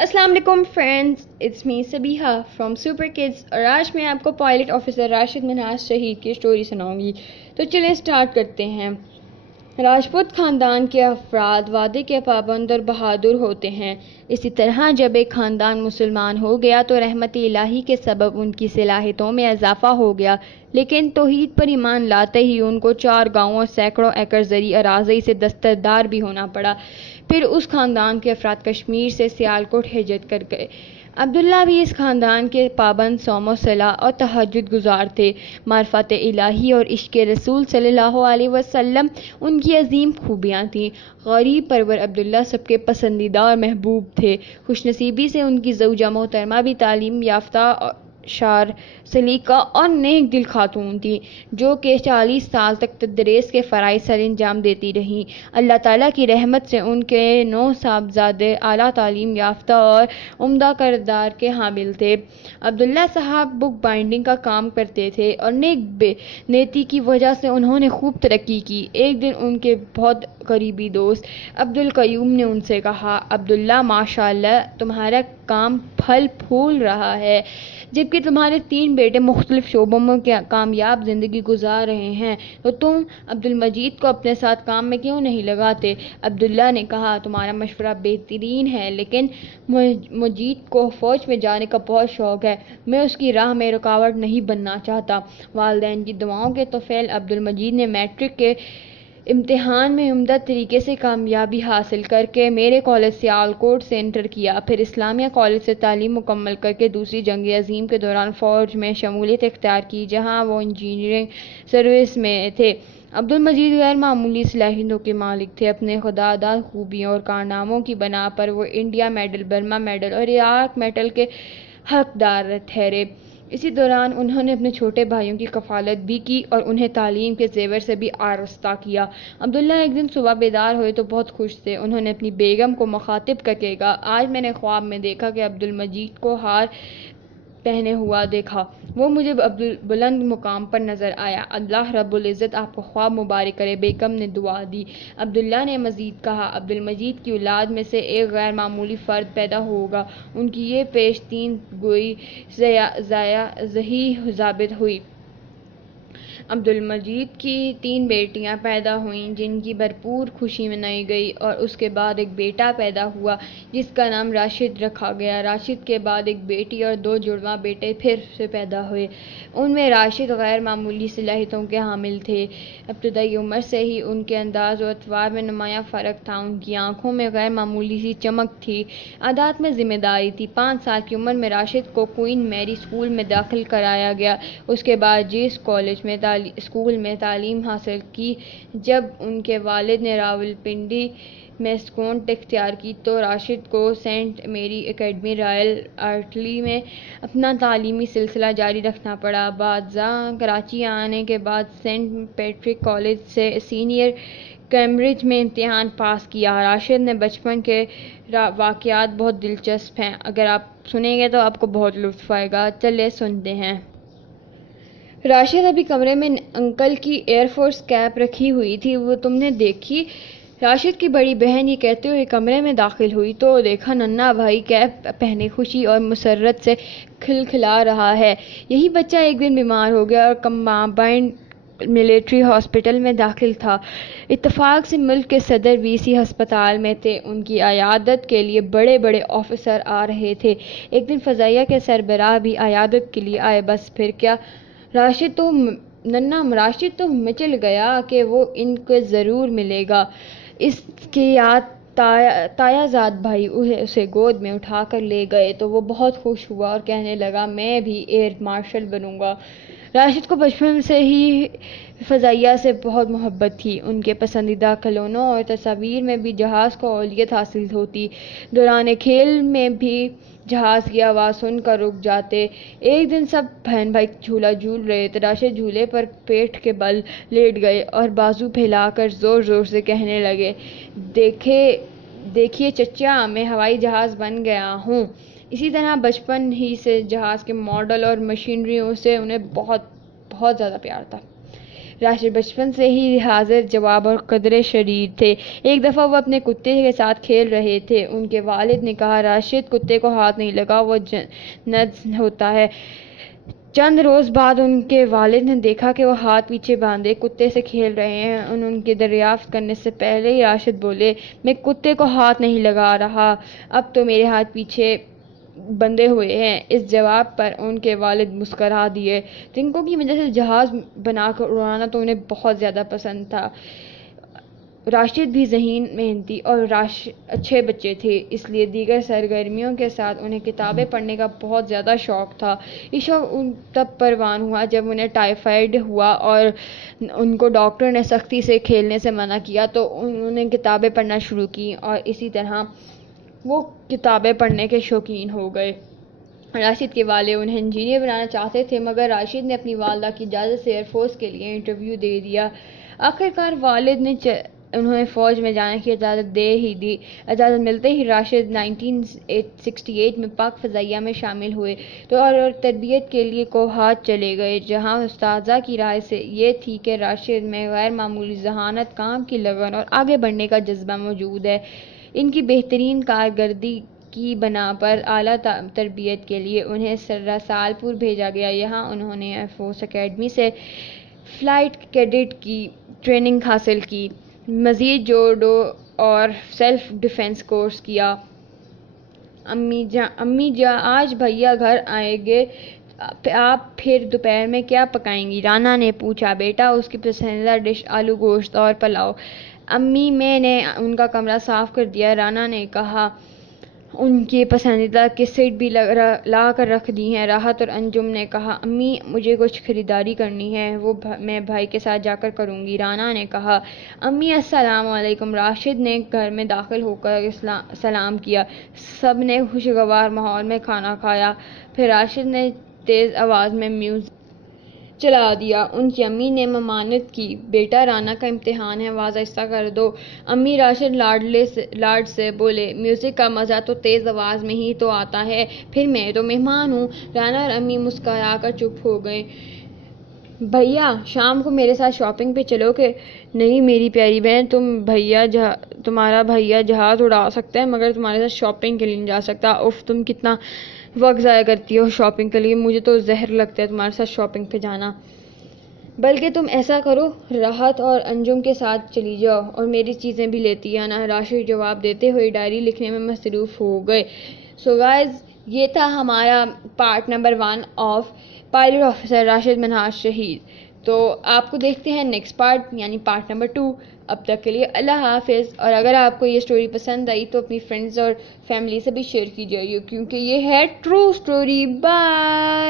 السلام علیکم friends, it's me Sabiha from super kids, اور آج میں آپ کو پائلٹ آفیسر راشد منہاج شہید کی اسٹوری سناؤں گی۔ تو چلیں اسٹارٹ کرتے ہیں۔ راجپوت خاندان کے افراد وعدے کے پابند اور بہادر ہوتے ہیں۔ اسی طرح جب ایک خاندان مسلمان ہو گیا تو رحمت الہی کے سبب ان کی صلاحیتوں میں اضافہ ہو گیا، لیکن توحید پر ایمان لاتے ہی ان کو 4 گاؤں اور سینکڑوں ایکڑ زرعی اراضی سے دستبردار بھی ہونا پڑا۔ پھر اس خاندان کے افراد کشمیر سے سیالکوٹ ہجرت کر گئے۔ عبداللہ بھی اس خاندان کے پابند صوم و صلاح اور تہجد گزار تھے۔ معرفت الہی اور عشق رسول صلی اللہ علیہ وسلم ان کی عظیم خوبیاں تھیں۔ غریب پرور عبداللہ سب کے پسندیدہ اور محبوب تھے۔ خوش نصیبی سے ان کی زوجہ محترمہ بھی تعلیم یافتہ، شار، سلیقہ اور نیک دل خاتون تھی، جو کہ 40 سال تک تدریس کے فرائض سر انجام دیتی رہیں۔ اللہ تعالیٰ کی رحمت سے ان کے 9 صاحبزادے اعلیٰ تعلیم یافتہ اور عمدہ کردار کے حامل تھے۔ عبداللہ صاحب بک بائنڈنگ کا کام کرتے تھے اور نیک نیتی کی وجہ سے انہوں نے خوب ترقی کی۔ ایک دن ان کے بہت قریبی دوست عبدالقیوم نے ان سے کہا، عبداللہ ماشاءاللہ تمہارا کام پھل پھول رہا ہے، جبکہ تمہارے 3 بیٹے مختلف شعبوں میں کامیاب زندگی گزار رہے ہیں، تو تم عبدالمجید کو اپنے ساتھ کام میں کیوں نہیں لگاتے؟ عبداللہ نے کہا، تمہارا مشورہ بہترین ہے، لیکن مجید کو فوج میں جانے کا بہت شوق ہے، میں اس کی راہ میں رکاوٹ نہیں بننا چاہتا۔ والدین کی دعاؤں کے طفیل عبدالمجید نے میٹرک کے امتحان میں عمدہ طریقے سے کامیابی حاصل کر کے میرے کالج سیالکوٹ سے انٹر کیا، پھر اسلامیہ کالج سے تعلیم مکمل کر کے دوسری جنگ عظیم کے دوران فوج میں شمولیت اختیار کی، جہاں وہ انجینئرنگ سروس میں تھے۔ عبدالمجید غیر معمولی صلاحیتوں کے مالک تھے۔ اپنے خداداد خوبیوں اور کارناموں کی بنا پر وہ انڈیا میڈل، برما میڈل اور عراق میڈل کے حقدار ٹھہرے۔ اسی دوران انہوں نے اپنے چھوٹے بھائیوں کی کفالت بھی کی اور انہیں تعلیم کے زیور سے بھی آراستہ کیا۔ عبداللہ ایک دن صبح بیدار ہوئے تو بہت خوش تھے۔ انہوں نے اپنی بیگم کو مخاطب کر کے کہا، آج میں نے خواب میں دیکھا کہ عبدالمجید کو ہار پہنے ہوا دیکھا، وہ مجھے بلند مقام پر نظر آیا۔ اللہ رب العزت آپ کو خواب مبارک کرے، بیگم نے دعا دی۔ عبداللہ نے مزید کہا، عبدالمجید کی اولاد میں سے ایک غیر معمولی فرد پیدا ہوگا۔ ان کی یہ پیشین گوئی صحیح ثابت ہوئی۔ عبدالمجید کی 3 بیٹیاں پیدا ہوئیں، جن کی بھرپور خوشی منائی گئی، اور اس کے بعد ایک بیٹا پیدا ہوا جس کا نام راشد رکھا گیا۔ راشد کے بعد ایک بیٹی اور 2 جڑواں بیٹے پھر سے پیدا ہوئے۔ ان میں راشد غیر معمولی صلاحیتوں کے حامل تھے۔ ابتدائی عمر سے ہی ان کے انداز و اطوار میں نمایاں فرق تھا۔ ان کی آنکھوں میں غیر معمولی سی چمک تھی، عادات میں ذمہ داری تھی۔ 5 سال کی عمر میں راشد کو کوئین میری اسکول میں داخل کرایا گیا۔ اس کے بعد جس اسکول میں تعلیم حاصل کی، جب ان کے والد نے راولپنڈی میں سکونت اختیار کی تو راشد کو سینٹ میری اکیڈمی رائل آرٹلری میں اپنا تعلیمی سلسلہ جاری رکھنا پڑا۔ بعدازاں کراچی آنے کے بعد سینٹ پیٹرک کالج سے سینئر کیمبرج میں امتحان پاس کیا۔ راشد نے بچپن کے واقعات بہت دلچسپ ہیں، اگر آپ سنیں گے تو آپ کو بہت لطف آئے گا۔ چلے سنتے ہیں۔ راشد ابھی کمرے میں انکل کی ایئر فورس کیپ رکھی ہوئی تھی، وہ تم نے دیکھی؟ راشد کی بڑی بہن یہ کہتے ہوئے کمرے میں داخل ہوئی تو دیکھا ننھا بھائی کیپ پہنے خوشی اور مسرت سے کھلکھلا رہا ہے۔ یہی بچہ ایک دن بیمار ہو گیا اور کمبائنڈ ملٹری ہاسپٹل میں داخل تھا۔ اتفاق سے ملک کے صدر وی ہسپتال میں تھے، ان کی عیادت کے لیے بڑے بڑے آفیسر آ رہے تھے۔ ایک دن فضائیہ کے سربراہ بھی عیادت کے لیے آئے۔ بس پھر کیا، راشد تو مچل گیا کہ وہ ان کو ضرور ملے گا۔ اس کی یاد تایا زاد بھائی اسے گود میں اٹھا کر لے گئے تو وہ بہت خوش ہوا اور کہنے لگا، میں بھی ایئر مارشل بنوں گا۔ راشد کو بچپن سے ہی فضائیہ سے بہت محبت تھی۔ ان کے پسندیدہ کھلونوں اور تصاویر میں بھی جہاز کو اولویت حاصل ہوتی۔ دوران کھیل میں بھی جہاز کی آواز سن کر رک جاتے۔ ایک دن سب بہن بھائی جھولا جھول رہے تھے، راشد جھولے پر پیٹھ کے بل لیٹ گئے اور بازو پھیلا کر زور زور سے کہنے لگے، دیکھیے چچا، میں ہوائی جہاز بن گیا ہوں۔ اسی طرح بچپن ہی سے جہاز کے ماڈل اور مشینریوں سے انہیں بہت زیادہ پیار تھا۔ راشد بچپن سے ہی حاضر جواب اور قدرے شریر تھے۔ ایک دفعہ وہ اپنے کتے کے ساتھ کھیل رہے تھے۔ ان کے والد نے کہا، راشد، کتے کو ہاتھ نہیں لگاؤ، وہ نجس ہوتا ہے۔ چند روز بعد ان کے والد نے دیکھا کہ وہ ہاتھ پیچھے باندھے کتے سے کھیل رہے ہیں۔ ان کے دریافت کرنے سے پہلے ہی راشد بولے، میں کتے کو ہاتھ نہیں لگا رہا، اب تو میرے ہاتھ پیچھے بندھے ہوئے ہیں۔ اس جواب پر ان کے والد مسکرا دیے۔ ترنگوں کی وجہ سے جہاز بنا کر اڑانا تو انہیں بہت زیادہ پسند تھا۔ راشد بھی ذہین، محنتی اور اچھے بچے تھے، اس لیے دیگر سرگرمیوں کے ساتھ انہیں کتابیں پڑھنے کا بہت زیادہ شوق تھا۔ یہ شوق تب پروان ہوا جب انہیں ٹائیفائیڈ ہوا اور ان کو ڈاکٹر نے سختی سے کھیلنے سے منع کیا، تو انہوں نے کتابیں پڑھنا شروع کی اور اسی طرح وہ کتابیں پڑھنے کے شوقین ہو گئے۔ راشد کے والد انہیں انجینئر بنانا چاہتے تھے، مگر راشد نے اپنی والدہ کی اجازت سے ایئر فورس کے لیے انٹرویو دے دیا۔ آخرکار والد نے انہیں فوج میں جانے کی اجازت دے ہی دی۔ اجازت ملتے ہی راشد 1968 میں پاک فضائیہ میں شامل ہوئے اور تربیت کے لیے کوہاٹ چلے گئے، جہاں اساتذہ کی رائے سے یہ تھی کہ راشد میں غیر معمولی ذہانت، کام کی لگن اور آگے بڑھنے کا جذبہ موجود ہے۔ ان کی بہترین کارکردگی کی بنا پر اعلیٰ تربیت کے لیے انہیں رسالپور بھیجا گیا۔ یہاں انہوں نے ایئر فورس اکیڈمی سے فلائٹ کیڈٹ کی ٹریننگ حاصل کی، مزید جوڈو اور سیلف ڈیفنس کورس کیا۔ امی جان، آج بھیا گھر آئیں گے، آپ پھر دوپہر میں کیا پکائیں گی؟ رانا نے پوچھا۔ بیٹا، اس کی پسندیدہ ڈش آلو گوشت اور پلاؤ۔ امی، میں نے ان کا کمرہ صاف کر دیا، رانا نے کہا۔ ان کی پسندیدہ کیسٹ بھی لا کر رکھ دی ہیں، راحت اور انجم نے کہا۔ امی، مجھے کچھ خریداری کرنی ہے، وہ میں بھائی کے ساتھ جا کر کروں گی، رانا نے کہا۔ امی، السلام علیکم، راشد نے گھر میں داخل ہو کر سلام کیا۔ سب نے خوشگوار ماحول میں کھانا کھایا، پھر راشد نے تیز آواز میں میوزک چلا دیا۔ ان کی امی نے ممانعت کی، بیٹا، رانا کا امتحان ہے، آواز آہستہ کر دو۔ امی، راشد لاڈ سے بولے، میوزک کا مزہ تو تیز آواز میں ہی تو آتا ہے، پھر میں تو مہمان ہوں۔ رانا اور امی مسکرا کر چپ ہو گئے۔ بھیا، شام کو میرے ساتھ شاپنگ پہ چلو گے؟ نہیں میری پیاری بہن، تمہارا بھیا جہاز اڑا سکتا ہے مگر تمہارے ساتھ شاپنگ کے لیے نہیں جا سکتا۔ اف، تم کتنا وقت ضائع کرتی ہو شاپنگ کے لیے، مجھے تو زہر لگتا ہے تمہارے ساتھ شاپنگ پہ جانا۔ بلکہ تم ایسا کرو، راحت اور انجم کے ساتھ چلی جاؤ اور میری چیزیں بھی لیتی آنا، راشد جواب دیتے ہوئے ڈائری لکھنے میں مصروف ہو گئے۔ سو گائز، یہ تھا ہمارا part number 1 of pilot officer Rashid Minhas شہید۔ تو آپ کو دیکھتے ہیں نیکسٹ پارٹ، یعنی پارٹ نمبر 2۔ اب تک کے لیے اللہ حافظ۔ اور اگر آپ کو یہ سٹوری پسند آئی تو اپنی فرینڈز اور فیملی سے بھی شیئر کیجیے، کیونکہ یہ ہے ٹرو سٹوری۔ بائے۔